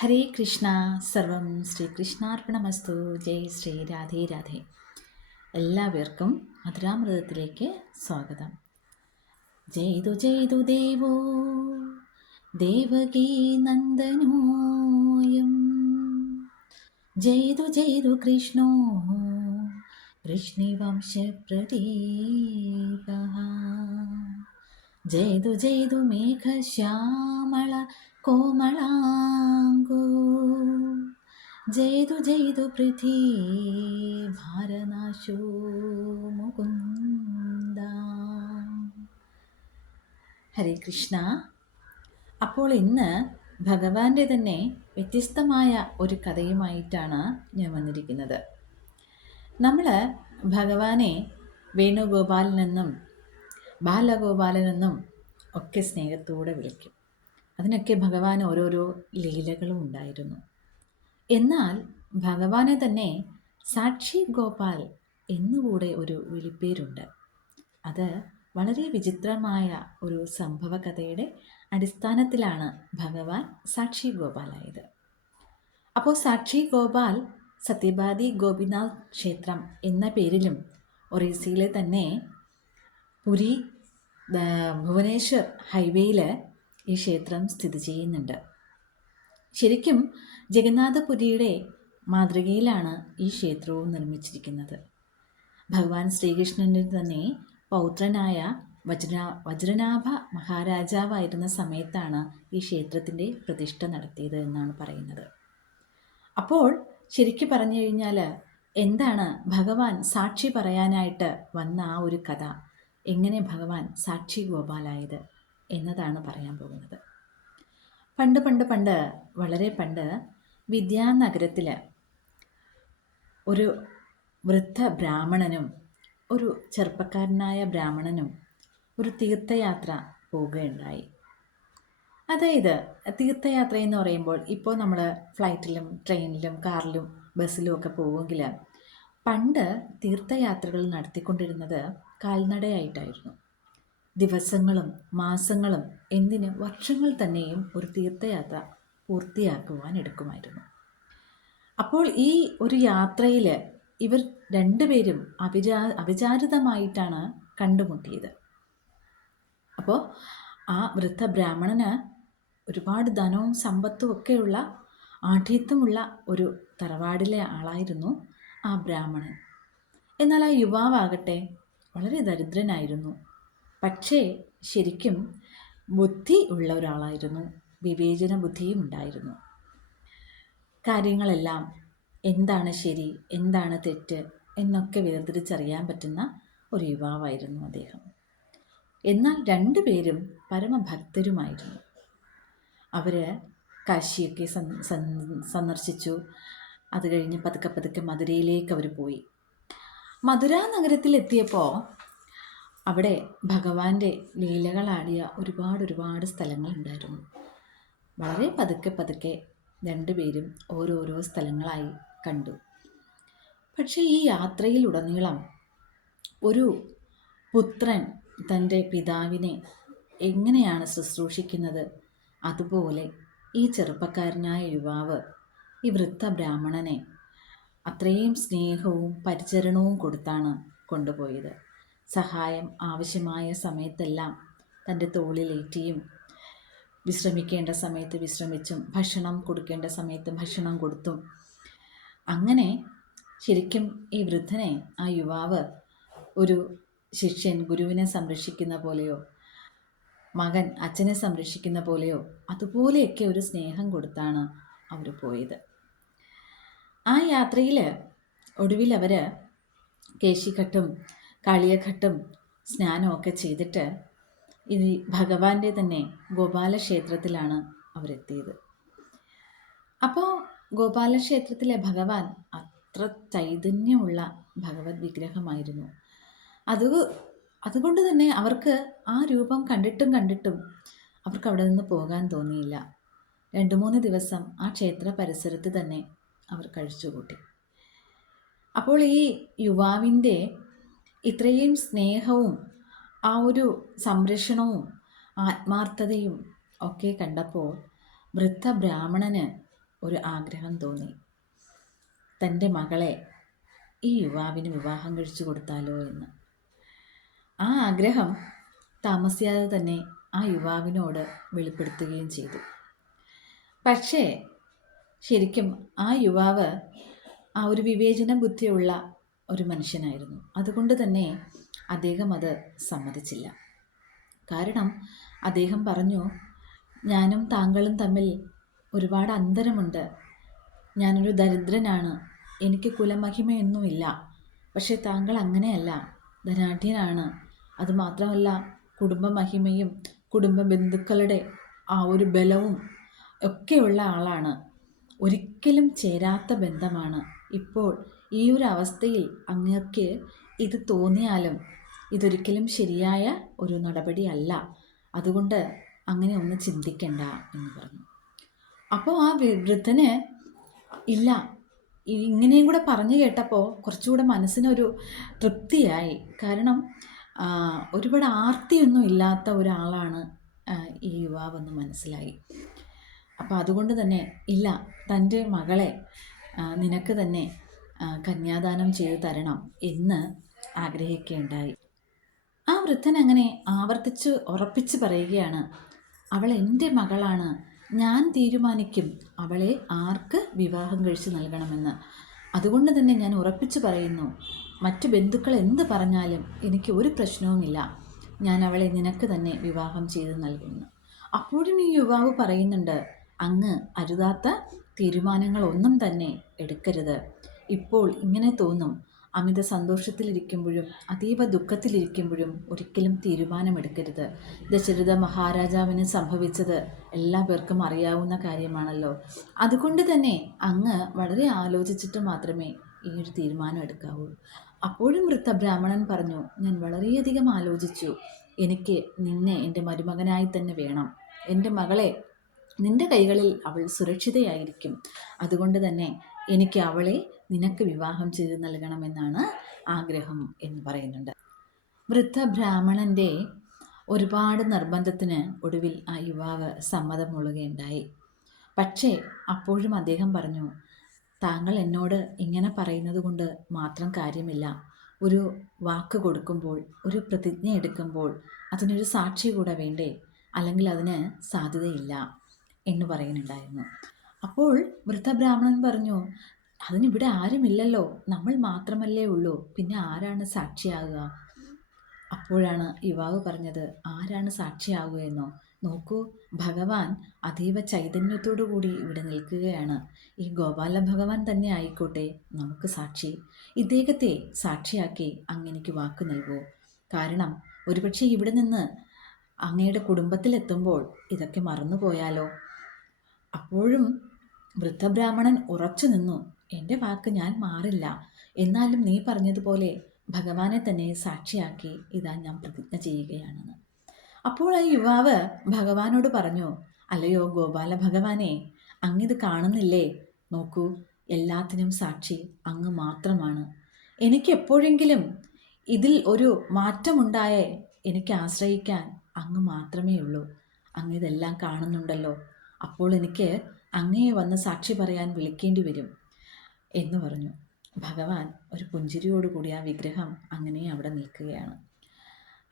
ഹരേ കൃഷ്ണ. സർവം ശ്രീകൃഷ്ണാർപ്പണമസ്തു. ജയ് ശ്രീ രാധേ രാധേ. എല്ലാവർക്കും മധുരാമൃതത്തിലേക്ക് സ്വാഗതം. ജയ്തു ജയ്തു ദേവോ ദേവകീ നന്ദനോയം, ജയ്തു ജയ്തു കൃഷ്ണോ വൃഷ്ണിവംശപ്രദീപഃ, ജയ്തു ജയ്തു മേഘശ്യാമള കോമളാംഗോ, ജയ്തു ജയ്തു പൃഥ്വീ ഭാരനാശോ മുകുന്ദ. ഹരേ കൃഷ്ണ. അപ്പോൾ ഇന്ന് ഭഗവാന്റെ തന്നെ വ്യത്യസ്തമായ ഒരു കഥയുമായിട്ടാണ് ഞാൻ വന്നിരിക്കുന്നത്. നമ്മൾ ഭഗവാനെ വേണുഗോപാലനെന്നും ബാലഗോപാലനെന്നും ഒക്കെ സ്നേഹത്തോടെ വിളിക്കും. അതിനൊക്കെ ഭഗവാൻ ഓരോരോ ലീലകളും ഉണ്ടായിരുന്നു. എന്നാൽ ഭഗവാനെ തന്നെ സാക്ഷി ഗോപാൽ എന്നുകൂടെ ഒരു വിളിപ്പേരുണ്ട്. അത് വളരെ വിചിത്രമായ ഒരു സംഭവ കഥയുടെ അടിസ്ഥാനത്തിലാണ് ഭഗവാൻ സാക്ഷി ഗോപാലായത്. അപ്പോൾ സാക്ഷി ഗോപാൽ സത്യഭാതി ഗോപിനാഥ് ക്ഷേത്രം എന്ന പേരിലും ഒറീസയിലെ തന്നെ പുരി ഭുവനേശ്വർ ഹൈവേയിൽ ഈ ക്ഷേത്രം സ്ഥിതി ചെയ്യുന്നുണ്ട്. ശരിക്കും ജഗന്നാഥപുരിയുടെ മാതൃകയിലാണ് ഈ ക്ഷേത്രവും നിർമ്മിച്ചിരിക്കുന്നത്. ഭഗവാൻ ശ്രീകൃഷ്ണൻ്റെ തന്നെ പൗത്രനായ വജ്രനാഭ മഹാരാജാവായിരുന്ന സമയത്താണ് ഈ ക്ഷേത്രത്തിൻ്റെ പ്രതിഷ്ഠ നടത്തിയത് എന്നാണ് പറയുന്നത്. അപ്പോൾ ശരിക്കും പറഞ്ഞു കഴിഞ്ഞാൽ എന്താണ് ഭഗവാൻ സാക്ഷി പറയാനായിട്ട് വന്ന ആ ഒരു കഥ, എങ്ങനെ ഭഗവാൻ സാക്ഷി ഗോപാലായത് എന്നതാണ് പറയാൻ പോകുന്നത്. പണ്ട് പണ്ട് പണ്ട് വളരെ പണ്ട് വിദ്യാനഗരത്തിൽ ഒരു വൃദ്ധ ബ്രാഹ്മണനും ഒരു ചെറുപ്പക്കാരനായ ബ്രാഹ്മണനും ഒരു തീർത്ഥയാത്ര പോവുകയുണ്ടായി. അതായത് തീർത്ഥയാത്ര എന്ന് പറയുമ്പോൾ ഇപ്പോൾ നമ്മൾ ഫ്ലൈറ്റിലും ട്രെയിനിലും കാറിലും ബസ്സിലും ഒക്കെ പോവുമെങ്കിൽ പണ്ട് തീർത്ഥയാത്രകൾ നടത്തിക്കൊണ്ടിരുന്നത് കാൽനടയായിട്ടായിരുന്നു. ദിവസങ്ങളും മാസങ്ങളും എന്തിന് വർഷങ്ങൾ തന്നെയും ഒരു തീർത്ഥയാത്ര പൂർത്തിയാക്കുവാൻ എടുക്കുമായിരുന്നു. അപ്പോൾ ഈ ഒരു യാത്രയിൽ ഇവർ രണ്ടുപേരും അവിചാരിതമായിട്ടാണ് കണ്ടുമുട്ടിയത്. അപ്പോൾ ആ വൃദ്ധ ബ്രാഹ്മണന് ഒരുപാട് ധനവും സമ്പത്തും ഒക്കെയുള്ള ആഠ്യത്വമുള്ള ഒരു തറവാടിലെ ആളായിരുന്നു ആ ബ്രാഹ്മണൻ. എന്നാൽ ആ യുവാവാകട്ടെ വളരെ ദരിദ്രനായിരുന്നു. പക്ഷേ ശരിക്കും ബുദ്ധി ഉള്ള ഒരാളായിരുന്നു, വിവേചന ബുദ്ധിയും ഉണ്ടായിരുന്നു. കാര്യങ്ങളെല്ലാം എന്താണ് ശരി എന്താണ് തെറ്റ് എന്നൊക്കെ വേർതിരിച്ചറിയാൻ പറ്റുന്ന ഒരു യുവാവായിരുന്നു അദ്ദേഹം. എന്നാൽ രണ്ടുപേരും പരമഭക്തരുമായിരുന്നു. അവർ കാശിയൊക്കെ സന്ദർശിച്ചു. അത് കഴിഞ്ഞ് പതുക്കെ പതുക്കെ മധുരയിലേക്ക് അവർ പോയി. മധുര നഗരത്തിലെത്തിയപ്പോൾ അവിടെ ഭഗവാന്റെ ലീലകളാടിയ ഒരുപാട് സ്ഥലങ്ങളുണ്ടായിരുന്നു. വളരെ പതുക്കെ പതുക്കെ രണ്ടുപേരും ഓരോരോ സ്ഥലങ്ങളായി കണ്ടു. പക്ഷേ ഈ യാത്രയിലുടനീളം ഒരു പുത്രൻ തൻ്റെ പിതാവിനെ എങ്ങനെയാണ് ശുശ്രൂഷിക്കുന്നത്, അതുപോലെ ഈ ചെറുപ്പക്കാരനായ യുവാവ് ഈ വൃദ്ധ ബ്രാഹ്മണനെ അത്രയും സ്നേഹവും പരിചരണവും കൊടുത്താണ് കൊണ്ടുപോയത്. സഹായം ആവശ്യമായ സമയത്തെല്ലാം തൻ്റെ തോളിലേറ്റിയും വിശ്രമിക്കേണ്ട സമയത്ത് വിശ്രമിച്ചും ഭക്ഷണം കൊടുക്കേണ്ട സമയത്ത് ഭക്ഷണം കൊടുത്തും അങ്ങനെ ശരിക്കും ഈ വൃദ്ധനെ ആ യുവാവ് ഒരു ശിഷ്യൻ ഗുരുവിനെ സംരക്ഷിക്കുന്ന പോലെയോ മകൻ അച്ഛനെ സംരക്ഷിക്കുന്ന പോലെയോ അതുപോലെയൊക്കെ ഒരു സ്നേഹം കൊടുത്താണ് അവർ പോയത്. ആ യാത്രയിൽ ഒടുവിൽ അവർ കേശിഘട്ടും കാളിയഘട്ടും സ്നാനമൊക്കെ ചെയ്തിട്ട് ഇനി ഭഗവാന്റെ തന്നെ ഗോപാലക്ഷേത്രത്തിലാണ് അവരെത്തിയത്. അപ്പോൾ ഗോപാലക്ഷേത്രത്തിലെ ഭഗവാൻ അത്ര ചൈതന്യമുള്ള ഭഗവത് വിഗ്രഹമായിരുന്നു. അതുകൊണ്ട് തന്നെ അവർക്ക് ആ രൂപം കണ്ടിട്ടും അവർക്ക് അവിടെ നിന്ന് പോകാൻ തോന്നിയില്ല. 2-3 ദിവസം ആ ക്ഷേത്ര പരിസരത്ത് തന്നെ അവർ കഴിച്ചുകൂട്ടി. അപ്പോൾ ഈ യുവാവിൻ്റെ ഇത്രയും സ്നേഹവും ആ ഒരു സംരക്ഷണവും ആത്മാർത്ഥതയും ഒക്കെ കണ്ടപ്പോൾ വൃദ്ധ ബ്രാഹ്മണന് ഒരു ആഗ്രഹം തോന്നി. തൻ്റെ മകളെ ഈ യുവാവിന് വിവാഹം കഴിച്ചു കൊടുത്താലോ എന്ന്. ആ ആഗ്രഹം താമസിയാതെ തന്നെ ആ യുവാവിനോട് വെളിപ്പെടുത്തുകയും ചെയ്തു. പക്ഷേ ശരിക്കും ആ യുവാവ് ആ ഒരു വിവേചന ബുദ്ധിയുള്ള ഒരു മനുഷ്യനായിരുന്നു. അതുകൊണ്ട് തന്നെ അദ്ദേഹം അത് സമ്മതിച്ചില്ല. കാരണം അദ്ദേഹം പറഞ്ഞു, ഞാനും താങ്കളും തമ്മിൽ ഒരുപാട് അന്തരമുണ്ട്. ഞാനൊരു ദരിദ്രനാണ്, എനിക്ക് കുലമഹിമയൊന്നുമില്ല. പക്ഷേ താങ്കൾ അങ്ങനെയല്ല, ധനാഢ്യനാണ്. അതുമാത്രമല്ല, കുടുംബമഹിമയും കുടുംബ ബന്ധുക്കളുടെ ആ ഒരു ബലവും ഒക്കെയുള്ള ആളാണ്. ഒരിക്കലും ചേരാത്ത ബന്ധമാണ്. ഇപ്പോൾ ഈ ഒരു അവസ്ഥയിൽ അങ്ങക്ക് ഇത് തോന്നിയാലും ഇതൊരിക്കലും ശരിയായ ഒരു നടപടിയല്ല. അതുകൊണ്ട് അങ്ങനെ ഒന്ന് ചിന്തിക്കണ്ട എന്ന് പറഞ്ഞു. അപ്പോൾ ആ വൃദ്ധന് ഇല്ല, ഇങ്ങനെയും കൂടെ പറഞ്ഞു കേട്ടപ്പോൾ കുറച്ചുകൂടെ മനസ്സിനൊരു തൃപ്തിയായി. കാരണം ഒരുപാട് ആർത്തിയൊന്നും ഇല്ലാത്ത ഒരാളാണ് ഈ യുവാവെന്ന് മനസ്സിലായി. അപ്പോൾ അതുകൊണ്ട് തന്നെ ഇല്ല, തൻ്റെ മകളെ നിനക്ക് തന്നെ കന്യാദാനം ചെയ്തു തരണം എന്ന് ആഗ്രഹിക്കുകയുണ്ടായി. ആ വൃദ്ധൻ അങ്ങനെ ആവർത്തിച്ച് ഉറപ്പിച്ച് പറയുകയാണ്, അവൾ എൻ്റെ മകളാണ്, ഞാൻ തീരുമാനിക്കും അവളെ ആർക്ക് വിവാഹം കഴിച്ച് നൽകണമെന്ന്. അതുകൊണ്ട് തന്നെ ഞാൻ ഉറപ്പിച്ച് പറയുന്നു, മറ്റ് ബന്ധുക്കൾ എന്ത് പറഞ്ഞാലും എനിക്ക് ഒരു പ്രശ്നവുമില്ല, ഞാൻ അവളെ നിനക്ക് തന്നെ വിവാഹം ചെയ്ത് നൽകുന്നു. അപ്പോഴും ഈ യുവാവ് പറയുന്നുണ്ട്, അങ്ങ് അരുതാത്ത തീരുമാനങ്ങളൊന്നും തന്നെ എടുക്കരുത്. ഇപ്പോൾ ഇങ്ങനെ തോന്നും, അമിത സന്തോഷത്തിലിരിക്കുമ്പോഴും അതീവ ദുഃഖത്തിലിരിക്കുമ്പോഴും ഒരിക്കലും തീരുമാനമെടുക്കരുത്. ദശരഥ മഹാരാജാവിന് സംഭവിച്ചത് എല്ലാ പേർക്കും അറിയാവുന്ന കാര്യമാണല്ലോ. അതുകൊണ്ട് തന്നെ അങ്ങ് വളരെ ആലോചിച്ചിട്ട് മാത്രമേ ഈ ഒരു തീരുമാനം എടുക്കാവൂ. അപ്പോഴും വൃദ്ധ ബ്രാഹ്മണൻ പറഞ്ഞു, ഞാൻ വളരെയധികം ആലോചിച്ചു. എനിക്ക് നിന്നെ എൻ്റെ മരുമകനായി തന്നെ വേണം. എൻ്റെ മകളെ നിന്റെ കൈകളിൽ അവൾ സുരക്ഷിതയായിരിക്കും. അതുകൊണ്ട് തന്നെ എനിക്ക് അവളെ നിനക്ക് വിവാഹം ചെയ്ത് നൽകണമെന്നാണ് ആഗ്രഹം എന്ന് പറയുന്നുണ്ട്. വൃദ്ധ ബ്രാഹ്മണൻ്റെ ഒരുപാട് നിർബന്ധത്തിന് ഒടുവിൽ ആ യുവാവ് സമ്മതം മൂളുകയുണ്ടായി. പക്ഷേ അപ്പോഴും അദ്ദേഹം പറഞ്ഞു, താങ്കൾ എന്നോട് ഇങ്ങനെ പറയുന്നത് കൊണ്ട് മാത്രം കാര്യമില്ല. ഒരു വാക്ക് കൊടുക്കുമ്പോൾ, ഒരു പ്രതിജ്ഞ എടുക്കുമ്പോൾ അതിനൊരു സാക്ഷി കൂടെ വേണ്ടേ? അല്ലെങ്കിൽ അതിന് സാധ്യതയില്ല എന്ന് പറയുന്നുണ്ടായിരുന്നു. അപ്പോൾ വൃദ്ധബ്രാഹ്മണൻ പറഞ്ഞു, അതിനിവിടെ ആരുമില്ലല്ലോ, നമ്മൾ മാത്രമല്ലേ ഉള്ളൂ, പിന്നെ ആരാണ് സാക്ഷിയാകുക? അപ്പോഴാണ് യുവാവ് പറഞ്ഞത്, ആരാണ് സാക്ഷിയാകുകയെന്നോ? നോക്കൂ, ഭഗവാൻ അതീവ ചൈതന്യത്തോടു കൂടി ഇവിടെ നിൽക്കുകയാണ്. ഈ ഗോപാല ഭഗവാൻ തന്നെ ആയിക്കോട്ടെ നമുക്ക് സാക്ഷി. ഇദ്ദേഹത്തെ സാക്ഷിയാക്കി അങ്ങെനിക്ക് വാക്ക് നൽകൂ. കാരണം ഒരുപക്ഷെ ഇവിടെ നിന്ന് അങ്ങയുടെ കുടുംബത്തിലെത്തുമ്പോൾ ഇതൊക്കെ മറന്നുപോയാലോ? അപ്പോഴും വൃദ്ധബ്രാഹ്മണൻ ഉറച്ചു നിന്നു, എൻ്റെ വാക്ക് ഞാൻ മാറില്ല. എന്നാലും നീ പറഞ്ഞതുപോലെ ഭഗവാനെ തന്നെ സാക്ഷിയാക്കി ഇതാ ഞാൻ പ്രതിജ്ഞ ചെയ്യുകയാണെന്ന്. അപ്പോൾ ആ യുവാവ് ഭഗവാനോട് പറഞ്ഞു, അല്ലയോ ഗോപാല ഭഗവാനെ, അങ്ങിത് കാണുന്നില്ലേ? നോക്കൂ, എല്ലാത്തിനും സാക്ഷി അങ്ങ് മാത്രമാണ്. എനിക്ക് എപ്പോഴെങ്കിലും ഇതിൽ ഒരു മാറ്റമുണ്ടായേ എനിക്ക് ആശ്രയിക്കാൻ അങ്ങ് മാത്രമേ ഉള്ളൂ. അങ്ങിതെല്ലാം കാണുന്നുണ്ടല്ലോ. അപ്പോൾ എനിക്ക് അങ്ങയെ വന്ന് സാക്ഷി പറയാൻ വിളിക്കേണ്ടി വരും എന്ന് പറഞ്ഞു. ഭഗവാൻ ഒരു പുഞ്ചിരിയോടുകൂടി ആ വിഗ്രഹം അങ്ങനെ അവിടെ നിൽക്കുകയാണ്.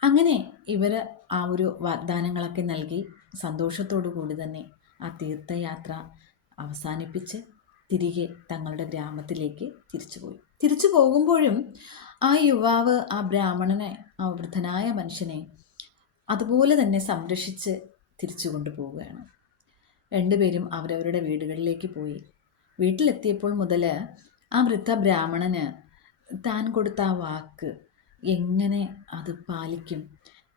അങ്ങനെ ഇവർ ആ ഒരു വാഗ്ദാനങ്ങളൊക്കെ നൽകി സന്തോഷത്തോടു കൂടി തന്നെ ആ തീർത്ഥയാത്ര അവസാനിപ്പിച്ച് തിരികെ തങ്ങളുടെ ഗ്രാമത്തിലേക്ക് തിരിച്ചു പോകുമ്പോഴും ആ യുവാവ് ആ ബ്രാഹ്മണനെ, ആ വൃദ്ധനായ മനുഷ്യനെ അതുപോലെ തന്നെ സംരക്ഷിച്ച് തിരിച്ചു കൊണ്ടുപോവുകയാണ്. രണ്ടുപേരും അവരവരുടെ വീടുകളിലേക്ക് പോയി. വീട്ടിലെത്തിയപ്പോൾ മുതൽ ആ വൃദ്ധ ബ്രാഹ്മണന് താൻ കൊടുത്ത ആ വാക്ക് എങ്ങനെ അത് പാലിക്കും,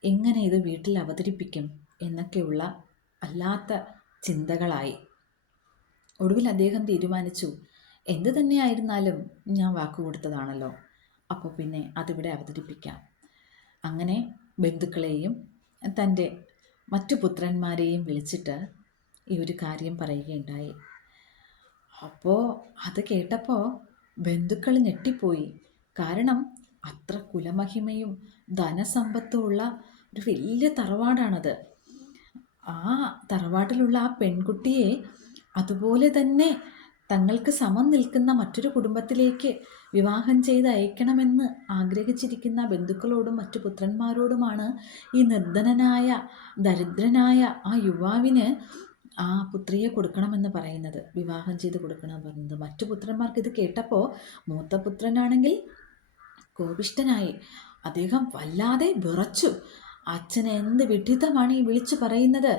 എങ്ങനെ ഇത് വീട്ടിൽ അവതരിപ്പിക്കും എന്നൊക്കെയുള്ള അല്ലാത്ത ചിന്തകളായി. ഒടുവിൽ അദ്ദേഹം തീരുമാനിച്ചു, എന്ത് തന്നെയായിരുന്നാലും ഞാൻ വാക്ക് കൊടുത്തതാണല്ലോ, അപ്പോൾ പിന്നെ അതിവിടെ അവതരിപ്പിക്കാം. അങ്ങനെ ബന്ധുക്കളെയും തൻ്റെ മറ്റു പുത്രന്മാരെയും വിളിച്ചിട്ട് ഈ ഒരു കാര്യം പറയുകയുണ്ടായി. അപ്പോൾ അത് കേട്ടപ്പോൾ ബന്ധുക്കൾ ഞെട്ടിപ്പോയി. കാരണം അത്ര കുലമഹിമയും ധനസമ്പത്തും ഉള്ള ഒരു വലിയ തറവാടാണത്. ആ തറവാട്ടിലുള്ള ആ പെൺകുട്ടിയെ അതുപോലെ തന്നെ തങ്ങൾക്ക് സമം നിൽക്കുന്ന മറ്റൊരു കുടുംബത്തിലേക്ക് വിവാഹം ചെയ്ത് അയക്കണമെന്ന് ആഗ്രഹിച്ചിരിക്കുന്ന ബന്ധുക്കളോടും മറ്റു പുത്രന്മാരോടുമാണ് ഈ നിർധനനായ ദരിദ്രനായ ആ യുവാവിന് ആ പുത്രിയെ കൊടുക്കണമെന്ന് പറയുന്നത്, വിവാഹം ചെയ്ത് കൊടുക്കണമെന്ന് പറയുന്നത്. മറ്റു പുത്രന്മാർക്ക് ഇത് കേട്ടപ്പോൾ മൂത്ത പുത്രനാണെങ്കിൽ കോപിഷ്ഠനായി. അദ്ദേഹം വല്ലാതെ വിറച്ചു. അച്ഛൻ എന്ത് വിഡ്ഢിത്തമാണ് ഈ വിളിച്ചു പറയുന്നത്?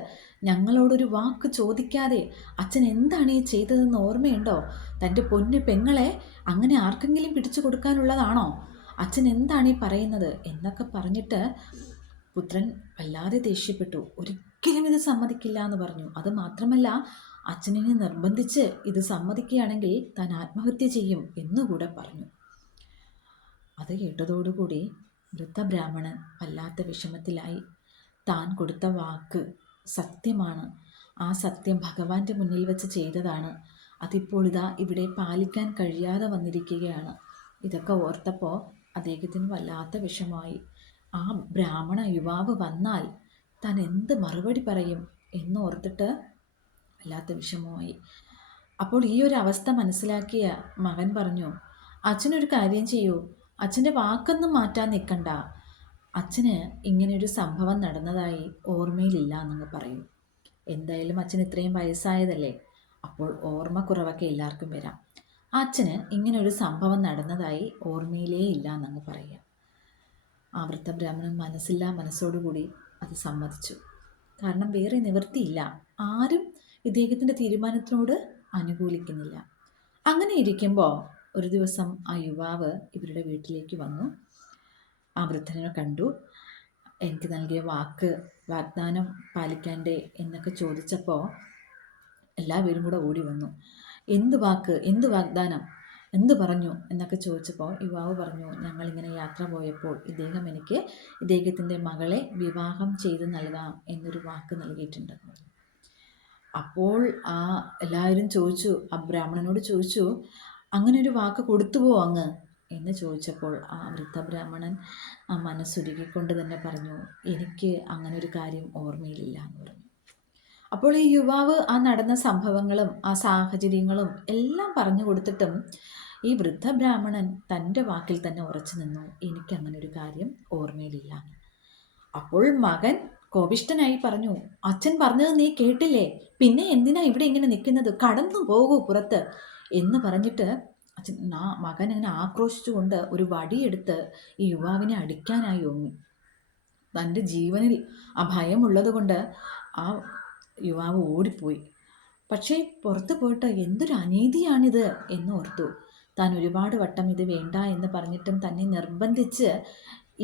ഞങ്ങളോടൊരു വാക്ക് ചോദിക്കാതെ അച്ഛൻ എന്താണ് ഈ ചെയ്തതെന്ന് ഓർമ്മയുണ്ടോ? തൻ്റെ പൊന്നു പെങ്ങളെ അങ്ങനെ ആർക്കെങ്കിലും പിടിച്ചു കൊടുക്കാനുള്ളതാണോ? അച്ഛൻ എന്താണ് ഈ പറയുന്നത് എന്നൊക്കെ പറഞ്ഞിട്ട് പുത്രൻ വല്ലാതെ ദേഷ്യപ്പെട്ടു. ഒരിക്കലും ഇത് സമ്മതിക്കില്ല എന്ന് പറഞ്ഞു. അത് മാത്രമല്ല, അച്ഛനെ നിർബന്ധിച്ച് ഇത് സമ്മതിക്കുകയാണെങ്കിൽ താൻ ആത്മഹത്യ ചെയ്യും എന്നുകൂടെ പറഞ്ഞു. അത് കേട്ടതോടുകൂടി വൃദ്ധബ്രാഹ്മണൻ വല്ലാത്ത വിഷമത്തിലായി. താൻ കൊടുത്ത വാക്ക് സത്യമാണ്. ആ സത്യം ഭഗവാന്റെ മുന്നിൽ വെച്ച് ചെയ്തതാണ്. അതിപ്പോൾ ഇതാ ഇവിടെ പാലിക്കാൻ കഴിയാതെ വന്നിരിക്കുകയാണ്. ഇതൊക്കെ ഓർത്തപ്പോൾ അദ്ദേഹത്തിന് വല്ലാത്ത വിഷമമായി. ആ ബ്രാഹ്മണ യുവാവ് വന്നാൽ താൻ എന്ത് മറുപടി പറയും എന്നോർത്തിട്ട് വല്ലാത്ത വിഷമമായി. അപ്പോൾ ഈ ഒരു അവസ്ഥ മനസ്സിലാക്കിയ മകൻ പറഞ്ഞു, അച്ഛനൊരു കാര്യം ചെയ്യൂ, അച്ഛൻ്റെ വാക്കൊന്നും മാറ്റാൻ നിൽക്കണ്ട. അച്ഛന് ഇങ്ങനെയൊരു സംഭവം നടന്നതായി ഓർമ്മയിലില്ല എന്നങ്ങ് പറയും. എന്തായാലും അച്ഛൻ ഇത്രയും വയസ്സായതല്ലേ, അപ്പോൾ ഓർമ്മക്കുറവൊക്കെ എല്ലാവർക്കും വരാം. അച്ഛന് ഇങ്ങനൊരു സംഭവം നടന്നതായി ഓർമ്മയിലേ ഇല്ല എന്നങ്ങ് പറയുക. ആ വൃദ്ധബ്രാഹ്മണൻ മനസ്സില്ലാ മനസ്സോടുകൂടി അത് സമ്മതിച്ചു. കാരണം വേറെ നിവൃത്തിയില്ല. ആരും ഇദ്ദേഹത്തിൻ്റെ തീരുമാനത്തിനോട് അനുകൂലിക്കുന്നില്ല. അങ്ങനെ ഇരിക്കുമ്പോൾ ഒരു ദിവസം ആ യുവാവ് ഇവരുടെ വീട്ടിലേക്ക് വന്നു. ആ വൃദ്ധനെ കണ്ടു. എനിക്ക് നൽകിയ വാഗ്ദാനം പാലിക്കാണ്ടേ എന്നൊക്കെ ചോദിച്ചപ്പോൾ എല്ലാവരും കൂടെ ഓടി വന്നു. എന്ത് വാക്ക്, എന്ത് വാഗ്ദാനം, എന്ത് പറഞ്ഞു എന്നൊക്കെ ചോദിച്ചപ്പോൾ യുവാവ് പറഞ്ഞു, ഞങ്ങളിങ്ങനെ യാത്ര പോയപ്പോൾ ഇദ്ദേഹം എനിക്ക് ഇദ്ദേഹത്തിൻ്റെ മകളെ വിവാഹം ചെയ്ത് നൽകാം എന്നൊരു വാക്ക് നൽകിയിട്ടുണ്ടെന്ന് പറഞ്ഞു. അപ്പോൾ എല്ലാവരും ചോദിച്ചു, ആ ബ്രാഹ്മണനോട് ചോദിച്ചു, അങ്ങനെ ഒരു വാക്ക് കൊടുത്തുവോ അങ്ങ് എന്ന് ചോദിച്ചപ്പോൾ ആ വൃദ്ധബ്രാഹ്മണൻ ആ മനസ്സുരുകിക്കൊണ്ട് തന്നെ പറഞ്ഞു, എനിക്ക് അങ്ങനെ ഒരു കാര്യം ഓർമ്മയിലില്ല എന്ന് പറഞ്ഞു. അപ്പോൾ ഈ യുവാവ് ആ നടന്ന സംഭവങ്ങളും ആ സാഹചര്യങ്ങളും എല്ലാം പറഞ്ഞു കൊടുത്തിട്ടും ഈ വൃദ്ധബ്രാഹ്മണൻ തൻ്റെ വാക്കിൽ തന്നെ ഉറച്ചു നിന്നു, എനിക്ക് അങ്ങനെ ഒരു കാര്യം ഓർമ്മയിലില്ല. അപ്പോൾ മകൻ കോപിഷ്ഠനായി പറഞ്ഞു, അച്ഛൻ പറഞ്ഞത് നീ കേട്ടില്ലേ? പിന്നെ എന്തിനാ ഇവിടെ ഇങ്ങനെ നിൽക്കുന്നത്? കടന്നു പോകൂ പുറത്ത് എന്ന് പറഞ്ഞിട്ട് അച്ഛൻ മകൻ അങ്ങനെ ആക്രോശിച്ചുകൊണ്ട് ഒരു വടിയെടുത്ത് ഈ യുവാവിനെ അടിക്കാനായി ഓങ്ങി. തൻ്റെ ജീവനിൽ ആ ഭയമുള്ളത് കൊണ്ട് ആ യുവാവ് ഓടിപ്പോയി. പക്ഷേ പുറത്ത് പോയിട്ട് എന്തൊരു അനീതിയാണിത് എന്ന് ഓർത്തു. താൻ ഒരുപാട് വട്ടം ഇത് വേണ്ട എന്ന് പറഞ്ഞിട്ടും തന്നെ നിർബന്ധിച്ച്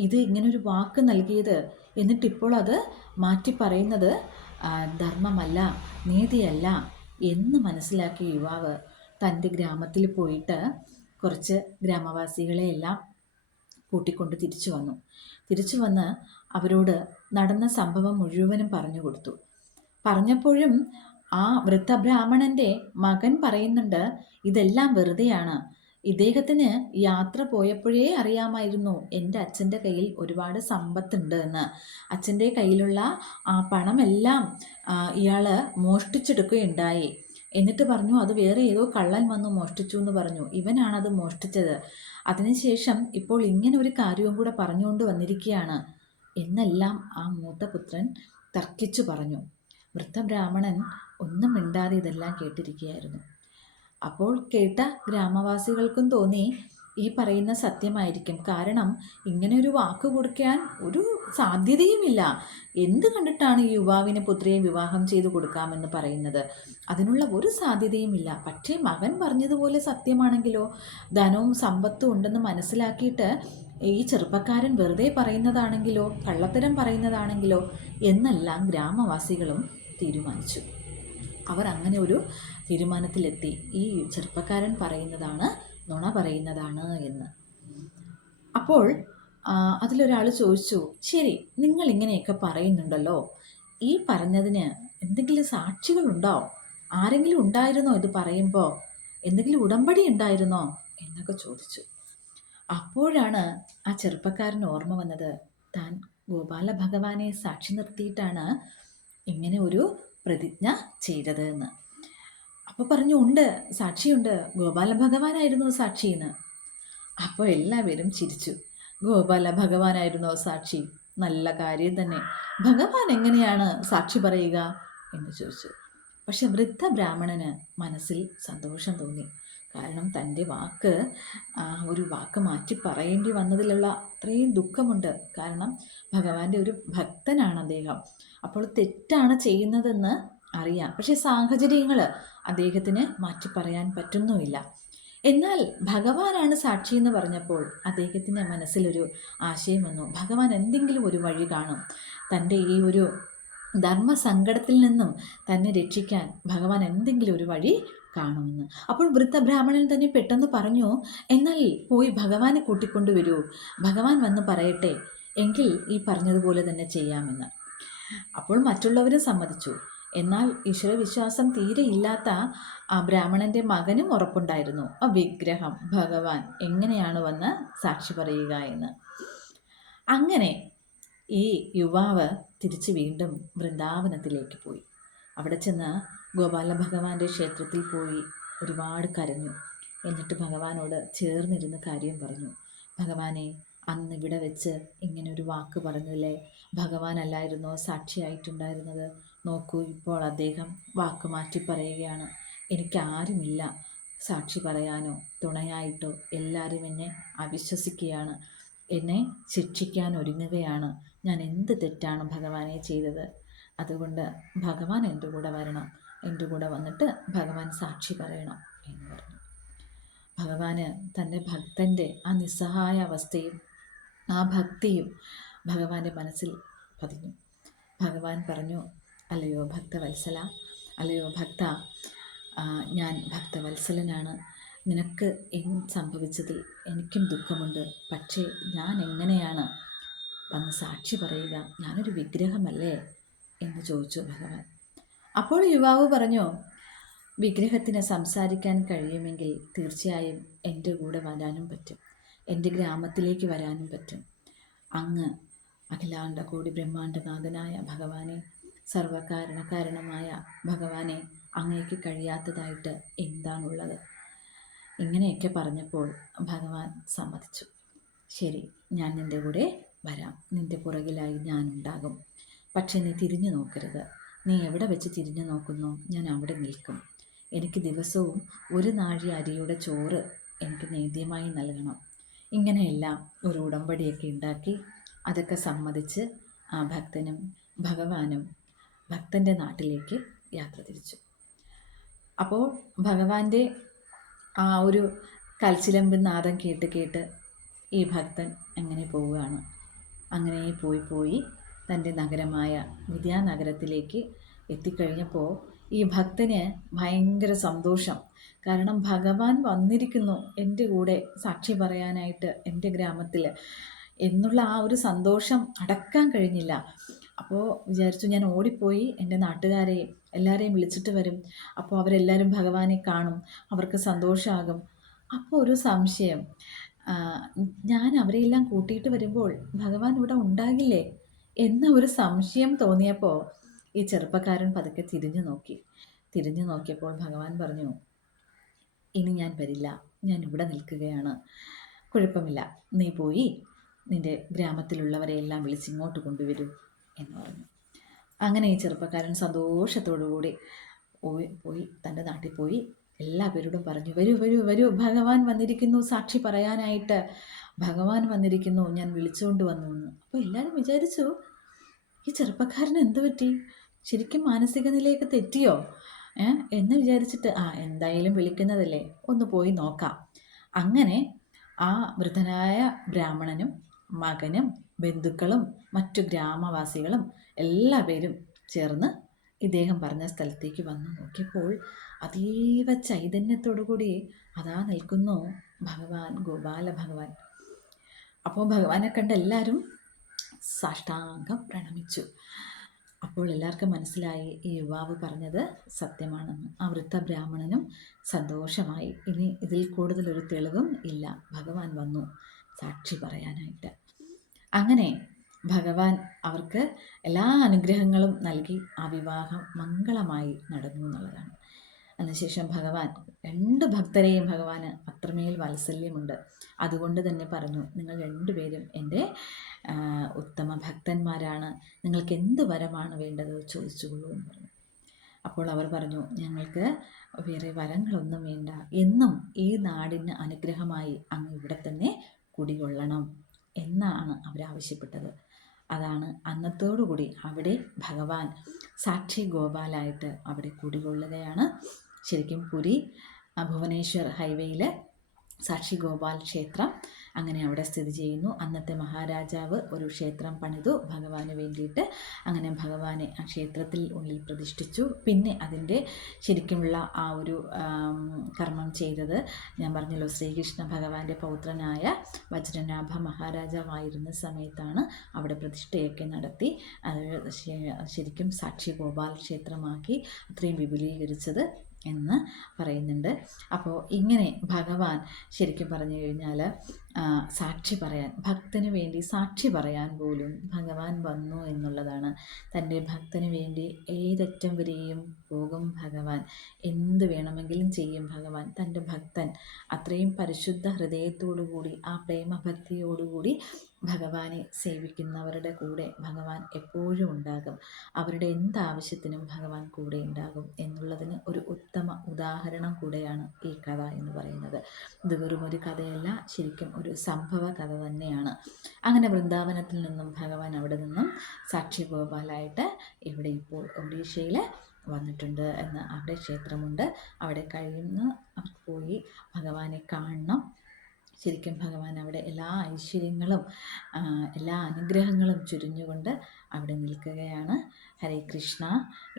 ഇത് ഇങ്ങനൊരു വാക്ക് നൽകിയത്, എന്നിട്ടിപ്പോൾ അത് മാറ്റി പറയുന്നത് ധർമ്മമല്ല, നീതിയല്ല എന്ന് മനസ്സിലാക്കിയ യുവാവ് തൻ്റെ ഗ്രാമത്തിൽ പോയിട്ട് കുറച്ച് ഗ്രാമവാസികളെയെല്ലാം കൂട്ടിക്കൊണ്ട് തിരിച്ചു വന്ന് അവരോട് നടന്ന സംഭവം മുഴുവനും പറഞ്ഞു കൊടുത്തു. പറഞ്ഞപ്പോഴും ആ വൃദ്ധബ്രാഹ്മണൻ്റെ മകൻ പറയുന്നുണ്ട്, ഇതെല്ലാം വെറുതെയാണ്. ഇദ്ദേഹത്തിന് യാത്ര പോയപ്പോഴേ അറിയാമായിരുന്നു എൻ്റെ അച്ഛൻ്റെ കയ്യിൽ ഒരുപാട് സമ്പത്തുണ്ട് എന്ന്. അച്ഛൻ്റെ കയ്യിലുള്ള ആ പണമെല്ലാം ഇയാൾ മോഷ്ടിച്ചെടുക്കുകയുണ്ടായി. എന്നിട്ട് പറഞ്ഞു അത് വേറെ ഏതോ കള്ളൻ വന്നു മോഷ്ടിച്ചു എന്ന് പറഞ്ഞു. ഇവനാണത് മോഷ്ടിച്ചത്. അതിനുശേഷം ഇപ്പോൾ ഇങ്ങനെ ഒരു കാര്യവും കൂടെ പറഞ്ഞുകൊണ്ട് വന്നിരിക്കുകയാണ് എന്നെല്ലാം ആ മൂത്ത പുത്രൻ തർക്കിച്ചു പറഞ്ഞു. വൃദ്ധബ്രാഹ്മണൻ ഒന്നും മിണ്ടാതെ ഇതെല്ലാം കേട്ടിരിക്കുകയായിരുന്നു. അപ്പോൾ കേട്ട ഗ്രാമവാസികൾക്കും തോന്നി ഈ പറയുന്ന സത്യമായിരിക്കും. കാരണം ഇങ്ങനെ ഒരു വാക്ക് കൊടുക്കാൻ ഒരു സാധ്യതയുമില്ല. എന്ത് കണ്ടിട്ടാണ് ഈ യുവാവിന് പുത്രിയെ വിവാഹം ചെയ്തു കൊടുക്കാമെന്ന് പറയുന്നത്? അതിനുള്ള ഒരു സാധ്യതയുമില്ല. പക്ഷേ മകൻ പറഞ്ഞതുപോലെ സത്യമാണെങ്കിലോ, ധനവും സമ്പത്തും ഉണ്ടെന്ന് മനസ്സിലാക്കിയിട്ട് ഈ ചെറുപ്പക്കാരൻ വെറുതെ പറയുന്നതാണെങ്കിലോ, കള്ളത്തരം പറയുന്നതാണെങ്കിലോ എന്നെല്ലാം ഗ്രാമവാസികളും തീരുമാനിച്ചു. അവർ അങ്ങനെ ഒരു തീരുമാനത്തിലെത്തി, ഈ ചെറുപ്പക്കാരൻ പറയുന്നതാണ് നുണ പറയുന്നതാണ് എന്ന്. അപ്പോൾ അതിലൊരാൾ ചോദിച്ചു, ശരി, നിങ്ങൾ ഇങ്ങനെയൊക്കെ പറയുന്നുണ്ടല്ലോ, ഈ പറഞ്ഞതിന് എന്തെങ്കിലും സാക്ഷികളുണ്ടോ? ആരെങ്കിലും ഉണ്ടായിരുന്നോ ഇത് പറയുമ്പോൾ? എന്തെങ്കിലും ഉടമ്പടി ഉണ്ടായിരുന്നോ എന്നൊക്കെ ചോദിച്ചു. അപ്പോഴാണ് ആ ചെറുപ്പക്കാരൻ ഓർമ്മ വന്നത്, താൻ ഗോപാല ഭഗവാനെ സാക്ഷി നിർത്തിയിട്ടാണ് ഇങ്ങനെ ഒരു പ്രതിജ്ഞ ചെയ്തത് എന്ന്. അപ്പോൾ പറഞ്ഞു, ഉണ്ട്, സാക്ഷിയുണ്ട്, ഗോപാല ഭഗവാനായിരുന്നു സാക്ഷിയെന്ന്. അപ്പോൾ എല്ലാവരും ചിരിച്ചു. ഗോപാല ഭഗവാനായിരുന്നോ സാക്ഷി? നല്ല കാര്യം തന്നെ. ഭഗവാൻ എങ്ങനെയാണ് സാക്ഷി പറയുക എന്ന് ചോദിച്ചു. പക്ഷെ വൃദ്ധ ബ്രാഹ്മണന് മനസ്സിൽ സന്തോഷം തോന്നി. കാരണം തൻ്റെ ഒരു വാക്ക് മാറ്റി പറയേണ്ടി വന്നതിലുള്ള അത്രയും ദുഃഖമുണ്ട്. കാരണം ഭഗവാന്റെ ഒരു ഭക്തനാണ് അദ്ദേഹം. അപ്പോൾ തെറ്റാണ് ചെയ്യുന്നതെന്ന് അറിയാം. പക്ഷെ സാഹചര്യങ്ങൾ അദ്ദേഹത്തിന് മാറ്റി പറയാൻ പറ്റുന്നുമില്ല. എന്നാൽ ഭഗവാനാണ് സാക്ഷി എന്ന് പറഞ്ഞപ്പോൾ അദ്ദേഹത്തിൻ്റെ മനസ്സിലൊരു ആശയം വന്നു. ഭഗവാൻ എന്തെങ്കിലും ഒരു വഴി കാണും. തൻ്റെ ഈ ഒരു ധർമ്മസങ്കടത്തിൽ നിന്നും തന്നെ രക്ഷിക്കാൻ ഭഗവാൻ എന്തെങ്കിലും ഒരു വഴി കാണുമെന്ന്. അപ്പോൾ വൃദ്ധ ബ്രാഹ്മണൻ തന്നെ പെട്ടെന്ന് പറഞ്ഞു, എന്നാൽ പോയി ഭഗവാനെ കൂട്ടിക്കൊണ്ടുവരൂ, ഭഗവാൻ വന്ന് പറയട്ടെ, എങ്കിൽ ഈ പറഞ്ഞതുപോലെ തന്നെ ചെയ്യാമെന്ന്. അപ്പോൾ മറ്റുള്ളവരും സമ്മതിച്ചു. എന്നാൽ ഈശ്വരവിശ്വാസം തീരെ ഇല്ലാത്ത ആ ബ്രാഹ്മണൻ്റെ മകനും ഉറപ്പുണ്ടായിരുന്നു, ആ വിഗ്രഹം ഭഗവാൻ എങ്ങനെയാണ് വന്ന് സാക്ഷി പറയുക എന്ന്. അങ്ങനെ ഈ യുവാവ് തിരിച്ച് വീണ്ടും വൃന്ദാവനത്തിലേക്ക് പോയി. അവിടെ ചെന്ന് ഗോപാല ഭഗവാന്റെ ക്ഷേത്രത്തിൽ പോയി ഒരുപാട് കരഞ്ഞു. എന്നിട്ട് ഭഗവാനോട് ചേർന്നിരുന്ന് കാര്യം പറഞ്ഞു. ഭഗവാനെ, അന്ന് ഇവിടെ വെച്ച് ഇങ്ങനെ ഒരു വാക്ക് പറഞ്ഞില്ലേ, ഭഗവാനല്ലായിരുന്നോ സാക്ഷിയായിട്ടുണ്ടായിരുന്നത്? നോക്കൂ, ഇപ്പോൾ അദ്ദേഹം വാക്ക് മാറ്റി പറയുകയാണ്. എനിക്കാരുമില്ല സാക്ഷി പറയാനോ തുണയായിട്ടോ. എല്ലാവരും എന്നെ അവിശ്വസിക്കുകയാണ്, എന്നെ ശിക്ഷിക്കാൻ ഒരുങ്ങുകയാണ്. ഞാൻ എന്ത് തെറ്റാണ് ഭഗവാനെ ചെയ്തത്? അതുകൊണ്ട് ഭഗവാൻ എൻ്റെ കൂടെ വരണം, എൻ്റെ കൂടെ വന്നിട്ട് ഭഗവാൻ സാക്ഷി പറയണം എന്ന് പറഞ്ഞു. ഭഗവാന് തൻ്റെ ഭക്തൻ്റെ ആ നിസ്സഹായ അവസ്ഥയും ആ ഭക്തിയും ഭഗവാന്റെ മനസ്സിൽ പതിഞ്ഞു. ഭഗവാൻ പറഞ്ഞു, അല്ലയോ ഭക്തവത്സല, അല്ലയോ ഭക്ത, ഞാൻ ഭക്തവത്സലനാണ്. നിനക്ക് സംഭവിച്ചതിൽ എനിക്കും ദുഃഖമുണ്ട്. പക്ഷേ ഞാൻ എങ്ങനെയാണ് വന്ന് സാക്ഷി പറയുക? ഞാനൊരു വിഗ്രഹമല്ലേ എന്ന് ചോദിച്ചു ഭഗവാൻ. അപ്പോൾ യുവാവ് പറഞ്ഞു, വിഗ്രഹത്തിന് സംസാരിക്കാൻ കഴിയുമെങ്കിൽ തീർച്ചയായും എൻ്റെ കൂടെ വരാനും പറ്റും, എൻ്റെ ഗ്രാമത്തിലേക്ക് വരാനും പറ്റും. അങ്ങ് അഖിലാണ്ട കോടി ബ്രഹ്മാണ്ടനാഥനായ ഭഗവാനെ, സർവകാരണകാരണമായ ഭഗവാനെ, അങ്ങേക്ക് കഴിയാത്തതായിട്ട് എന്താണുള്ളത്? ഇങ്ങനെയൊക്കെ പറഞ്ഞപ്പോൾ ഭഗവാൻ സമ്മതിച്ചു. ശരി, ഞാൻ നിൻ്റെ കൂടെ വരാം, നിൻ്റെ പുറകിലായി ഞാനുണ്ടാകും. പക്ഷെ നീ തിരിഞ്ഞു നോക്കരുത്. നീ എവിടെ വെച്ച് തിരിഞ്ഞു നോക്കുന്നോ ഞാൻ അവിടെ നിൽക്കും. എനിക്ക് ദിവസവും ഒരു നാഴി അരിയുടെ ചോറ് എനിക്ക് നേദ്യമായി നൽകണം. ഇങ്ങനെയെല്ലാം ഒരു ഉടമ്പടിയൊക്കെ ഉണ്ടാക്കി അതൊക്കെ സമ്മതിച്ച് ആ ഭക്തനും ഭഗവാനും ഭക്തൻ്റെ നാട്ടിലേക്ക് യാത്ര തിരിച്ചു. അപ്പോൾ ഭഗവാന്റെ ആ ഒരു കൽച്ചിലമ്പ് നാദം കേട്ട് ഈ ഭക്തൻ എങ്ങനെ പോവുകയാണ്. അങ്ങനെ പോയി തൻ്റെ നഗരമായ വിദ്യാനഗരത്തിലേക്ക് എത്തിക്കഴിഞ്ഞപ്പോൾ ഈ ഭക്തന് ഭയങ്കര സന്തോഷം. കാരണം ഭഗവാൻ വന്നിരിക്കുന്നു എൻ്റെ കൂടെ സാക്ഷി പറയാനായിട്ട് എൻ്റെ ഗ്രാമത്തിൽ എന്നുള്ള ആ ഒരു സന്തോഷം അടക്കാൻ കഴിഞ്ഞില്ല. അപ്പോൾ വിചാരിച്ചു, ഞാൻ ഓടിപ്പോയി എൻ്റെ നാട്ടുകാരെ എല്ലാവരെയും വിളിച്ചിട്ട് വരും. അപ്പോൾ അവരെല്ലാവരും ഭഗവാനെ കാണും, അവർക്ക് സന്തോഷമാകും. അപ്പോൾ ഒരു സംശയം, ഞാൻ അവരെയെല്ലാം കൂട്ടിയിട്ട് വരുമ്പോൾ ഭഗവാൻ ഇവിടെ ഉണ്ടാകില്ലേ എന്ന ഒരു സംശയം തോന്നിയപ്പോൾ ഈ ചെറുപ്പക്കാരൻ പതുക്കെ തിരിഞ്ഞു നോക്കിയപ്പോൾ ഭഗവാൻ പറഞ്ഞു, ഇനി ഞാൻ വരില്ല, ഞാൻ ഇവിടെ നിൽക്കുകയാണ്. കുഴപ്പമില്ല, നീ പോയി നിൻ്റെ ഗ്രാമത്തിലുള്ളവരെയെല്ലാം വിളിച്ചിങ്ങോട്ട് കൊണ്ടുവരൂ എന്ന് പറഞ്ഞു. അങ്ങനെ ഈ ചെറുപ്പക്കാരൻ സന്തോഷത്തോടുകൂടി പോയി തൻ്റെ നാട്ടിൽ പോയി എല്ലാവരോടും പറഞ്ഞു, വരൂ വരൂ വരൂ, ഭഗവാൻ വന്നിരിക്കുന്നു സാക്ഷി പറയാനായിട്ട്, ഭഗവാൻ വന്നിരിക്കുന്നു, ഞാൻ വിളിച്ചുകൊണ്ട് വന്നു എന്ന്. അപ്പോൾ എല്ലാവരും വിചാരിച്ചു, ഈ ചെറുപ്പക്കാരന് എന്ത് പറ്റി? ശരിക്കും മാനസിക നിലയൊക്കെ തെറ്റിയോ എന്ന് വിചാരിച്ചിട്ട് എന്തായാലും വിളിക്കുന്നതല്ലേ, ഒന്ന് പോയി നോക്കാം. അങ്ങനെ ആ വൃദ്ധനായ ബ്രാഹ്മണനും മകനും ബന്ധുക്കളും മറ്റു ഗ്രാമവാസികളും എല്ലാവരും ചേർന്ന് ഇദ്ദേഹം പറഞ്ഞ സ്ഥലത്തേക്ക് വന്നു നോക്കിയപ്പോൾ അതീവ ചൈതന്യത്തോടുകൂടി അതാ നിൽക്കുന്നു ഭഗവാൻ, ഗോപാല ഭഗവാൻ. അപ്പോൾ ഭഗവാനെ കണ്ട് എല്ലാവരും സാഷ്ടാംഗം പ്രണമിച്ചു. അപ്പോൾ എല്ലാവർക്കും മനസ്സിലായി ഈ യുവാവ് പറഞ്ഞത് സത്യമാണെന്ന്. ആ വൃദ്ധ ബ്രാഹ്മണനും സന്തോഷമായി. ഇനി ഇതിൽ കൂടുതലൊരു തെളിവും ഇല്ല, ഭഗവാൻ വന്നു സാക്ഷി പറയാനായിട്ട്. അങ്ങനെ ഭഗവാൻ അവർക്ക് എല്ലാ അനുഗ്രഹങ്ങളും നൽകി ആ വിവാഹം മംഗളമായി നടന്നു എന്നുള്ളതാണ്. അതിനുശേഷം ഭഗവാൻ 2 ഭക്തരെയും ഭഗവാന് അത്രമേൽ വാത്സല്യമുണ്ട്. അതുകൊണ്ട് തന്നെ പറഞ്ഞു, നിങ്ങൾ 2 പേരും എൻ്റെ ഉത്തമ ഭക്തന്മാരാണ്. നിങ്ങൾക്ക് എന്ത് വരമാണ് വേണ്ടത് ചോദിച്ചുകൊള്ളൂ എന്ന് പറഞ്ഞു. അപ്പോൾ അവർ പറഞ്ഞു, ഞങ്ങൾക്ക് വേറെ വരങ്ങളൊന്നും വേണ്ട, എന്നും ഈ നാടിന് അനുഗ്രഹമായി അങ്ങ് ഇവിടെ തന്നെ കുടികൊള്ളണം എന്നാണ് അവരാവശ്യപ്പെട്ടത്. അതാണ് അന്നത്തോടുകൂടി അവിടെ ഭഗവാൻ സാക്ഷി ഗോപാലായിട്ട് അവിടെ കുടികൊള്ളുകയാണ്. ശരിക്കും പുരി ഭുവനേശ്വർ ഹൈവേയിൽ സാക്ഷി ഗോപാൽ ക്ഷേത്രം അങ്ങനെ അവിടെ സ്ഥിതി ചെയ്യുന്നു. അന്നത്തെ മഹാരാജാവ് ഒരു ക്ഷേത്രം പണിതു ഭഗവാന് വേണ്ടിയിട്ട്. അങ്ങനെ ഭഗവാനെ ആ ക്ഷേത്രത്തിൽ ഉള്ളിൽ പ്രതിഷ്ഠിച്ചു. പിന്നെ അതിൻ്റെ ശരിക്കുമുള്ള ആ ഒരു കർമ്മം ചെയ്തത് ഞാൻ പറഞ്ഞല്ലോ, ശ്രീകൃഷ്ണ ഭഗവാന്റെ പൗത്രനായ വജ്രനാഭ മഹാരാജാവായിരുന്ന സമയത്താണ് അവിടെ പ്രതിഷ്ഠയൊക്കെ നടത്തി അത് ശരിക്കും സാക്ഷി ഗോപാൽ ക്ഷേത്രമാക്കി അത്രയും വിപുലീകരിച്ചത് എന്ന് പറയുന്നുണ്ട്. അപ്പോൾ ഇങ്ങനെ ഭഗവാൻ ശരിക്കും പറഞ്ഞു കഴിഞ്ഞാൽ സാക്ഷി പറയാൻ, ഭക്തന് വേണ്ടി സാക്ഷി പറയാൻ പോലും ഭഗവാൻ വന്നു എന്നുള്ളതാണ്. തൻ്റെ ഭക്തന് വേണ്ടി ഏതറ്റം വരെയും പോകും ഭഗവാൻ, എന്ത് വേണമെങ്കിലും ചെയ്യും ഭഗവാൻ. തൻ്റെ ഭക്തൻ അത്രയും പരിശുദ്ധ ഹൃദയത്തോടു കൂടി ആ പ്രേമഭക്തിയോടുകൂടി ഭഗവാനെ സേവിക്കുന്നവരുടെ കൂടെ ഭഗവാൻ എപ്പോഴും ഉണ്ടാകും. അവരുടെ എന്താവശ്യത്തിനും ഭഗവാൻ കൂടെ ഉണ്ടാകും എന്നുള്ളതിന് ഒരു ഉത്തമ ഉദാഹരണം കൂടെയാണ് ഈ കഥ എന്ന് പറയുന്നത്. ഇത് വെറും ഒരു കഥയല്ല, ശരിക്കും ഒരു സംഭവ കഥ തന്നെയാണ്. അങ്ങനെ വൃന്ദാവനത്തിൽ നിന്നും ഭഗവാൻ അവിടെ നിന്നും സാക്ഷി ഗോപാലായിട്ട് ഇവിടെ ഇപ്പോൾ ഒഡീഷയിൽ വന്നിട്ടുണ്ട് എന്ന് അവിടെ ക്ഷേത്രമുണ്ട്. അവിടെ കഴിയുന്ന അവർക്ക് പോയി ഭഗവാനെ കാണണം. ശരിക്കും ഭഗവാൻ അവിടെ എല്ലാ ഐശ്വര്യങ്ങളും എല്ലാ അനുഗ്രഹങ്ങളും ചുരിഞ്ഞുകൊണ്ട് അവിടെ നിൽക്കുകയാണ്. ഹരേ കൃഷ്ണ.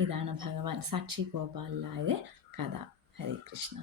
ഇതാണ് ഭഗവാൻ സാക്ഷി ഗോപാലായ കഥ. ഹരേ കൃഷ്ണ.